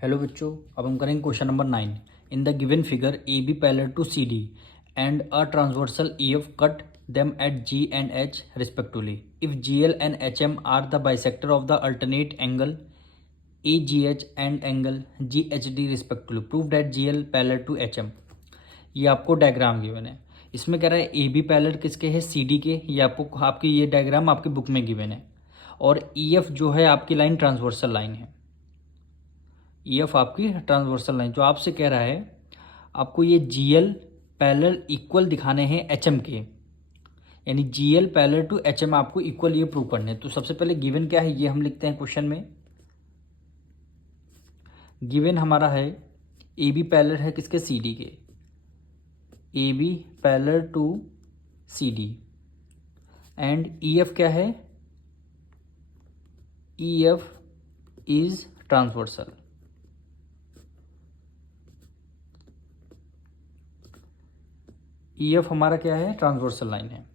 Hello बच्चों, अब हम करेंगे question number 9। In the given figure A B parallel to C D and a transversal E F cut them at G and H respectively. If GL and HM are the bisector of the alternate angle AGH and angle GHD respectively, prove that GL parallel to HM. ये आपको diagram given है। इसमें कह रहा है ए B parallel किसके है, सी D के। ये आपको आपकी ये डायग्राम आपकी बुक में गिवन है। और ई एफ जो है आपकी लाइन ट्रांसवर्सल लाइन है। ई एफ आपकी ट्रांसवर्सल लाइन जो आपसे कह रहा है, आपको ये जी एल पैरेलल इक्वल दिखाने हैं एच एम के, यानी G L parallel to H M आपको इक्वल ये प्रूव करने हैं। तो सबसे पहले गिवन क्या है ये हम लिखते हैं क्वेश्चन में। गिवन हमारा है ए बी पैरेलल है किसके, सी डी के। A B parallel to C D and E F क्या है, E F is transversal. E F हमारा क्या है, ट्रांसवर्सल लाइन है।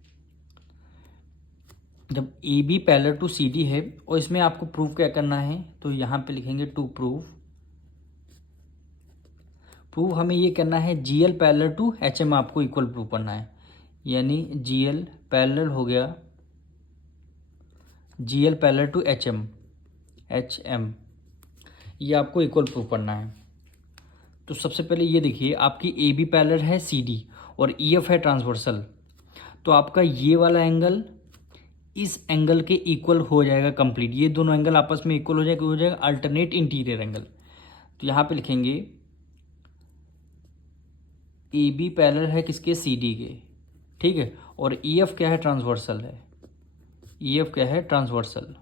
जब A B parallel to C D है और इसमें आपको प्रूफ क्या करना है, तो यहाँ पे लिखेंगे टू प्रूफ हमें ये करना है G L parallel to H M आपको इक्वल प्रूव करना है। यानी जी एल पैरेलल हो गया, G L parallel to H M ये आपको इक्वल प्रूव करना है। तो सबसे पहले ये देखिए, आपकी ए बी पैरेलल है सी डी और ई एफ है ट्रांसवर्सल। तो आपका ये वाला एंगल इस एंगल के इक्वल हो जाएगा कंप्लीट। ये दोनों एंगल आपस में इक्वल हो जाएगा अल्टरनेट इंटीरियर एंगल। तो यहाँ पे लिखेंगे ए बी पैरेलल है किसके, सी डी के, ठीक है। और ई एफ क्या है, ट्रांसवर्सल है। ई एफ क्या है, ट्रांसवर्सल।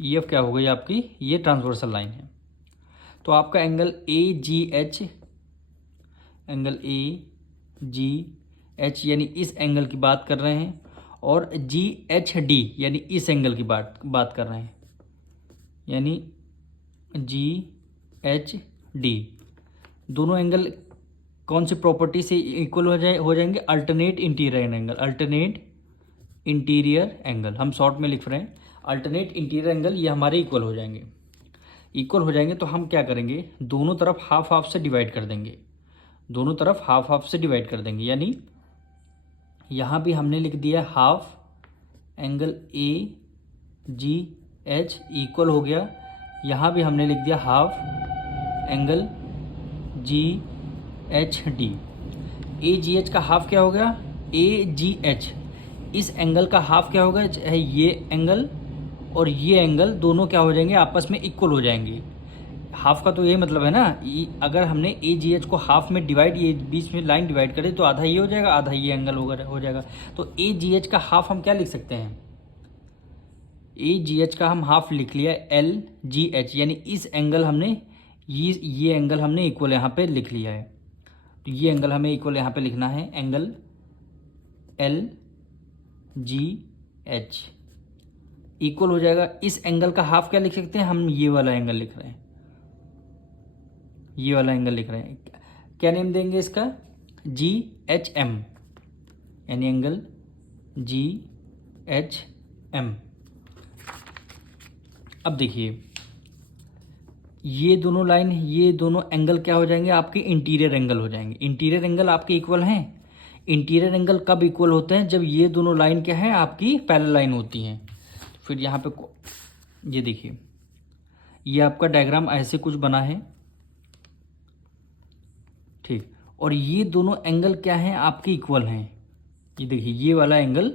ई एफ क्या हो गई आपकी, ये ट्रांसवर्सल लाइन है। तो आपका angle A G H, angle A G H यानी इस एंगल की बात कर रहे हैं, और जी एच डी यानी इस एंगल की बात कर रहे हैं, यानी जी एच डी। दोनों एंगल कौन सी प्रॉपर्टी से इक्वल हो जाएंगे, alternate interior angle. Alternate interior angle हम शॉर्ट में लिख रहे हैं, अल्टरनेट इंटीरियर एंगल ये हमारे इक्वल हो जाएंगे। इक्वल हो जाएंगे तो हम क्या करेंगे, दोनों तरफ हाफ हाफ से डिवाइड कर देंगे। दोनों तरफ हाफ हाफ से डिवाइड कर देंगे, यानी यहाँ भी हमने लिख दिया half angle A G H equal हो गया। यहाँ भी हमने लिख दिया half angle G H D. A G H का हाफ क्या हो गया, ए जी एच। इस एंगल का हाफ क्या होगा, है ये एंगल और ये एंगल दोनों क्या हो जाएंगे, आपस में इक्वल हो जाएंगे। हाफ का तो यही मतलब है ना, अगर हमने ए जी एच को हाफ में डिवाइड, ये बीच में लाइन डिवाइड करें तो आधा ये हो जाएगा, आधा ये एंगल हो जाएगा। तो ए जी एच का हाफ हम क्या लिख सकते हैं, ए जी एच का हम हाफ लिख लिया एल जी एच, यानी इस एंगल हमने ये एंगल हमने इक्वल यहाँ पे लिख लिया है। तो ये एंगल हमें इक्वल यहाँ पे लिखना है, angle L G H equal हो जाएगा। इस एंगल का हाफ क्या लिख सकते हैं हम, ये वाला एंगल लिख रहे हैं, ये वाला एंगल लिख रहे हैं। क्या नेम देंगे इसका, जी एच एम, यानी एंगल जी एच एम। अब देखिए ये दोनों लाइन, ये दोनों एंगल क्या हो जाएंगे, आपके इंटीरियर एंगल हो जाएंगे। इंटीरियर एंगल आपके इक्वल हैं। इंटीरियर एंगल कब इक्वल होते हैं, जब ये दोनों लाइन क्या है आपकी पैरेलल लाइन होती हैं। फिर यहाँ पे ये देखिए, ये आपका डायग्राम ऐसे कुछ बना है, ठीक। और ये दोनों एंगल क्या हैं, आपके इक्वल हैं। ये देखिए ये वाला एंगल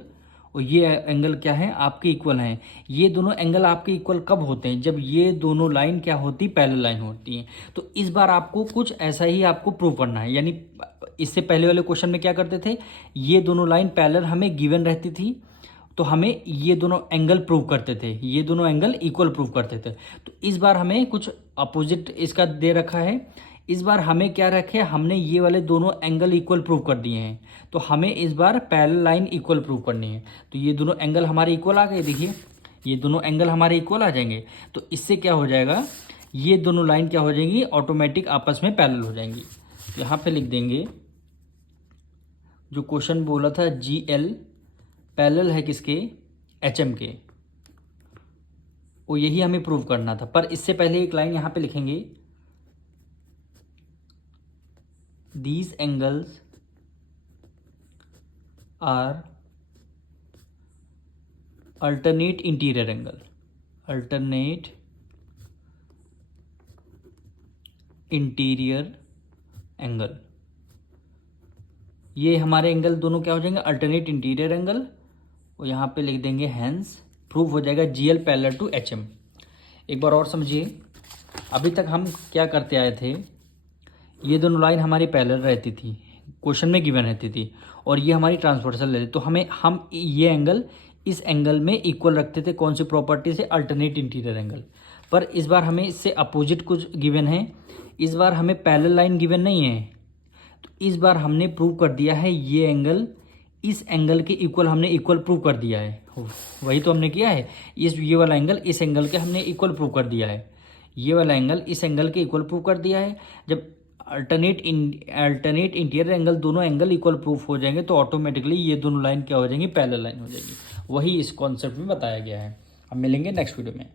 और ये एंगल क्या है, आपके इक्वल हैं। ये दोनों एंगल आपके इक्वल कब होते हैं, जब ये दोनों लाइन क्या होती, पैरेलल लाइन होती हैं। तो इस बार आपको कुछ ऐसा ही आपको प्रूव करना है। यानी इससे पहले वाले क्वेश्चन में क्या करते थे, ये दोनों लाइन पैरेलल हमें गिवन रहती थी, तो हमें ये दोनों एंगल प्रूव करते थे, ये दोनों एंगल इक्वल प्रूव करते थे। तो इस बार हमें कुछ अपोजिट इसका दे रखा है। इस बार हमें क्या रखे, हमने ये वाले दोनों एंगल इक्वल प्रूव कर दिए हैं, तो हमें इस बार पैरेलल लाइन इक्वल प्रूव करनी है। तो ये दोनों एंगल हमारे इक्वल आ गए, देखिए ये दोनों एंगल हमारे इक्वल आ जाएंगे। तो इससे क्या हो जाएगा, ये दोनों लाइन क्या हो जाएंगी, ऑटोमेटिक आपस में पैरेलल हो जाएंगी। यहाँ पे लिख देंगे जो क्वेश्चन बोला था, जी एल पैरेलल है किसके, HM के, वो यही हमें प्रूव करना था। पर इससे पहले एक लाइन यहाँ पे लिखेंगे, these angles are alternate interior angle, alternate interior angle. ये हमारे एंगल दोनों क्या हो जाएंगे, अल्टरनेट इंटीरियर एंगल। और यहाँ पे लिख देंगे हैंस प्रूफ हो जाएगा GL पैरेलल टू HM। एक बार और समझिए, अभी तक हम क्या करते आए थे, ये दोनों लाइन हमारी पैरेलल रहती थी, क्वेश्चन में गिवन रहती थी, और ये हमारी ट्रांसवर्सल रहती, तो हम ये एंगल इस एंगल में इक्वल रखते थे। कौन सी प्रॉपर्टी से, अल्टरनेट इंटीरियर एंगल। पर इस बार हमें इससे अपोजिट कुछ गिवन है, इस बार हमें पैरेलल लाइन गिवन नहीं है। तो इस बार हमने प्रूव कर दिया है ये एंगल इस एंगल के इक्वल, हमने इक्वल प्रूव कर दिया है। वही तो हमने किया है, ये वाला एंगल इस एंगल के हमने इक्वल प्रूव कर दिया है, ये वाला एंगल इस एंगल के इक्वल प्रूव कर दिया है। जब अल्टरनेट इंटीरियर एंगल, दोनों एंगल इक्वल प्रूफ हो जाएंगे तो ऑटोमेटिकली ये दोनों लाइन क्या हो जाएंगी, पैरेलल लाइन हो जाएगी। वही इस कॉन्सेप्ट में बताया गया है। अब मिलेंगे नेक्स्ट वीडियो में।